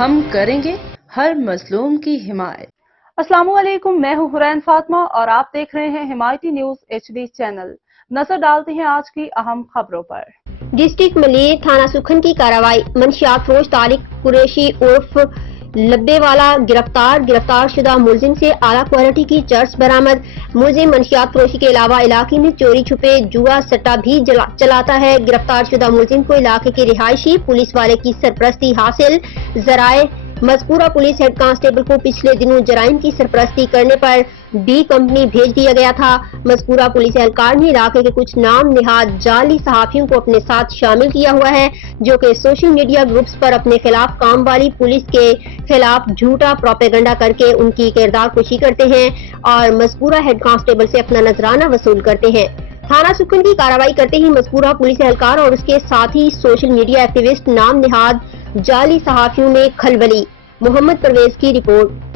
ہم کریں گے ہر مظلوم کی حمایت۔ السلام علیکم، میں ہوں حرین فاطمہ اور آپ دیکھ رہے ہیں حمایتی نیوز HD چینل۔ نظر ڈالتے ہیں آج کی اہم خبروں پر۔ ڈسٹرکٹ ملیر تھانہ سکھن کی کارروائی، منشیات فروش طارق قریشی عرف لبے والا گرفتار شدہ ملزم سے اعلیٰ کوالٹی کی چرس برآمد۔ ملزم منشیات فروشی کے علاوہ علاقے میں چوری چھپے جوا سٹہ بھی چلاتا ہے۔ گرفتار شدہ ملزم کو علاقے کے رہائشی پولیس والے کی سرپرستی حاصل۔ ذرائع مذکورہ پولیس ہیڈ کانسٹیبل کو پچھلے دنوں جرائم کی سرپرستی کرنے پر ڈی کمپنی بھیج دیا گیا تھا۔ مذکورہ پولیس اہلکار نے علاقے کے کچھ نام نہاد جعلی صحافیوں کو اپنے ساتھ شامل کیا ہوا ہے، جو کہ سوشل میڈیا گروپس پر اپنے خلاف کام والی پولیس کے خلاف جھوٹا پروپیگنڈا کر کے ان کی کردار کشی کرتے ہیں اور مذکورہ ہیڈ کانسٹیبل سے اپنا نذرانہ وصول کرتے ہیں۔ تھانہ سکھن کی کارروائی کرتے ہی مذکورہ پولیس اہلکار اور اس کے ساتھی سوشل میڈیا ایکٹیوسٹ نام نہاد جعلی صحافیوں میں کھلبلی۔ محمد پرویز کی رپورٹ۔